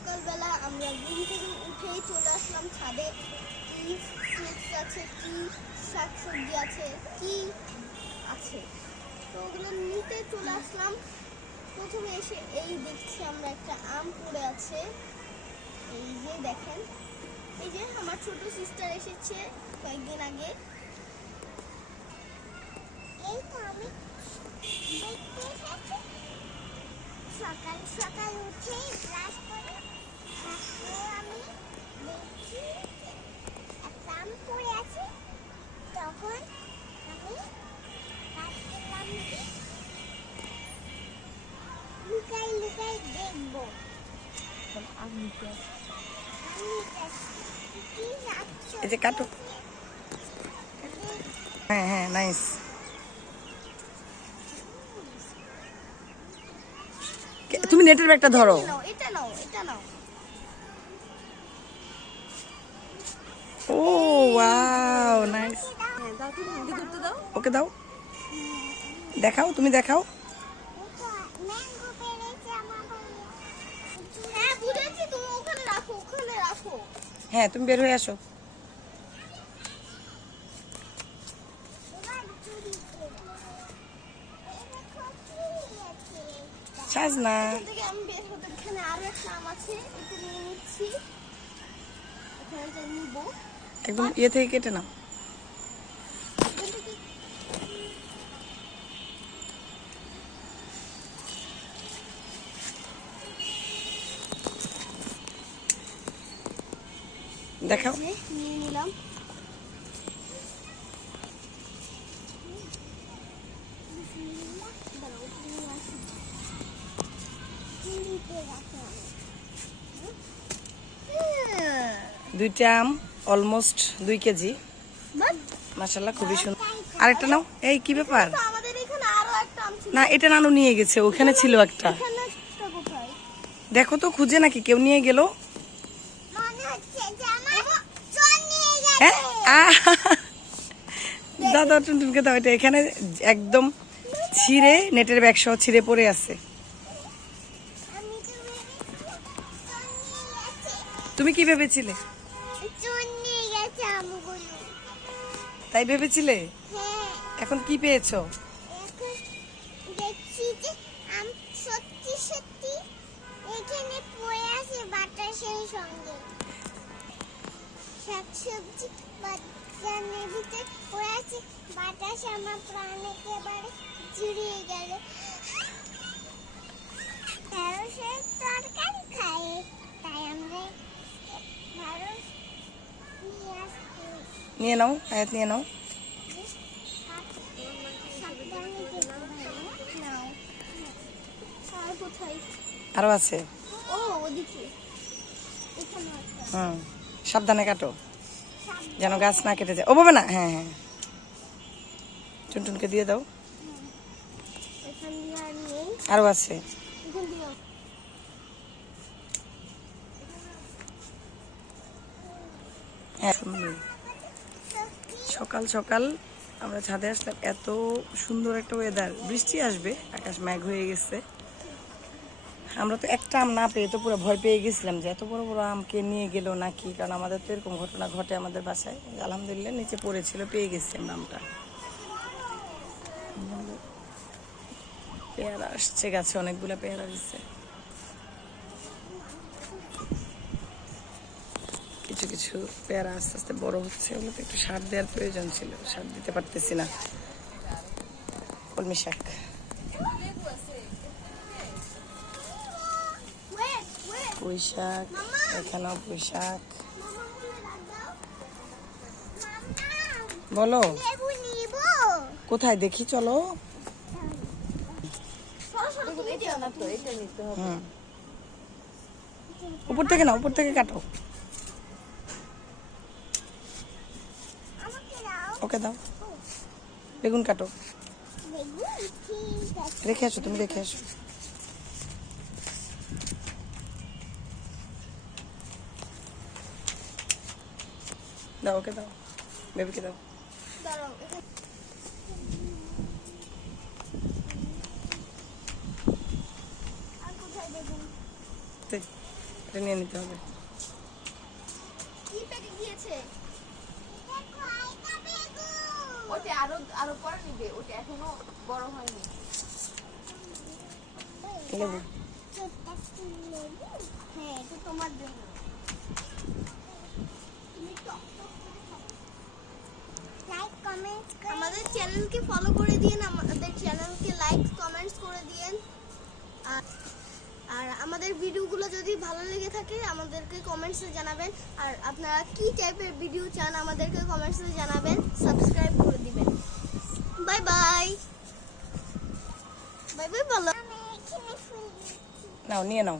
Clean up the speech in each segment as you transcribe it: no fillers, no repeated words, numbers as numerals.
সকালবেলা আমরা ঘুম থেকে উঠেই চলে আসলাম ছাদে। কি ফ্রুটস আছে, কি শাকসবজি আছে, কি আছে, তো ওগুলো নিতে চলে আসলাম। প্রথমে এসে এই দেখছি আমরা একটা আম পড়ে আছে। এই যে দেখেন, এই যে আমার ছোট সিস্টার এসেছে কয়েকদিন আগে। এই তো আমি দেখতে এসেছি। সকাল সকাল উঠে ব্রাশ করে আমি দেখি একটা আম পড়ে আছে। তখন আমি ভাবছিলাম যে লুকাই লুকাই দেখবো। এই যে কাটো। হ্যাঁ হ্যাঁ, নাইস। তুমি নেটের ব্যাগটা ধরো। এটা নাও, এটা নাও। ও ওয়াও, নাইস। দাও, তুমি হিন্দি করতে দাও। ওকে দাও, দেখাও, তুমি দেখাও। হ্যাঁ বুঝেছি, তুমি ওখানে রাখো, ওখানে রাখো। হ্যাঁ, তুমি বের হয়ে আসো। সাজনা, এখান থেকে আমি বের হতে, এখানে আরো একটা আম আছে, এটা নিয়ে নিচ্ছি। এখানে নিব একদম ইয়ে থেকে কেটে নাও। দেখাও। নিয়ে নিলাম। দুইটা আম অলমোস্ট 2 কেজি। মাশাআল্লাহ, খুবই সুন্দর। আরেকটা নাও। এই কি ব্যাপার? আমাদের এখানে আরো একটা আম ছিল। না, এটা নানু নিয়ে গেছে, ওখানে ছিল একটা। এখানে একটা কোথায়? দেখো তো, খুঁজে নাকি কেউ নিয়ে গেল। মনে হচ্ছে যে আমার চোর নিয়ে গেছে। হ্যাঁ, দাদা টুনটুনকে দাও। এটা এখানে একদম ছিঁড়ে, নেটের ব্যাগ সহ ছিঁড়ে পড়ে আছে। আমি তো ভেবেছি চোর নিয়ে গেছে। তুমি কি ভেবেছিলে? চোর নিয়ে গেছে আমগুলো। তাই ভেবেছিলে? হ্যাঁ, এখন কি পেয়েছো? এখন দেখছি যে আম সত্যি সত্যি এখানে পড়ে আছে বাতাসের সঙ্গে। শাকসবজি বাগানের ভিতরে পড়ে আছে, বাতাসে আমার প্রাণ একেবারে জুড়িয়ে গেল। ঢেঁড়সের তরকারি খাই, তাই আমরা ঢেঁড়স নিয়ে আসতে। নিয়ে নাও, আয়াত নিয়ে নাও। আরো আছে। ও ওদিকে, এখানে একটা। হুম, সাবধানে কাটো যেন গাছ না কেটে যায়। ও বাবা না, হ্যাঁ হ্যাঁ, টুনটুনকে দিয়ে দাও। এখান দিয়ে আর নেই, আরো আছে। এখান দিয়েও। হ্যাঁ, সুন্দর। সকাল সকাল আমরা ছাদে আসলাম, এত সুন্দর একটা ওয়েদার। বৃষ্টি আসবে, আকাশ মেঘ হয়ে গেছে। আমরা তো একটা আম না পেয়ে তো পুরো ভয় পেয়ে গেছিলাম যে এত বড় বড় আম কে নিয়ে গেল নাকি, কারণ আমাদের তো এরকম ঘটনা ঘটে আমাদের বাসায়। আলহামদুলিল্লাহ নিচে পড়েছিল, পেয়ে গেছি আমরা আমটা। পেয়ারা আসছে গাছে, অনেকগুলো পেয়ারা দিচ্ছে। কিছু কিছু পেয়ারা আস্তে আস্তে বড় হচ্ছে, ওগুলোতে একটু সার দেওয়ার প্রয়োজন ছিল, সার দিতে পারতেছি না। কলমি শাক, পুঁই শাক, এখানেও পুঁই শাক। বলো কোথায় দেখি, চলো। হুম, উপর থেকে না, উপর থেকে কাটো। ওকে দাও, বেগুন কাটো। রেখে আসো, তুমি রেখে আসো। দাও, ওকে দাও, বেবিকে দাও। এটা নিয়ে নিতে হবে। কি পেকে গিয়েছে? ওটা আরো পরে নিবে, ওটা এখনো বড় হয়নি। লেবু হ্যাঁ, এটা তোমার জন্য। তুমি টক টক করে খাও। লাইক কমেন্ট আমাদের চ্যানেলকে ফলো করে দিন, আমাদের চ্যানেলকে লাইক কমেন্টস করে দিন। আর আমাদের ভিডিওগুলো যদি ভালো লেগে থাকে আমাদেরকে কমেন্টসে জানাবেন। আর আপনারা কি টাইপের ভিডিও চান আমাদেরকে কমেন্টসে জানাবেন। সাবস্ক্রাইব করে দিবেন। Bye bye. বাই বাই বলো। নাও, নিয়ে নাও,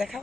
দেখাও।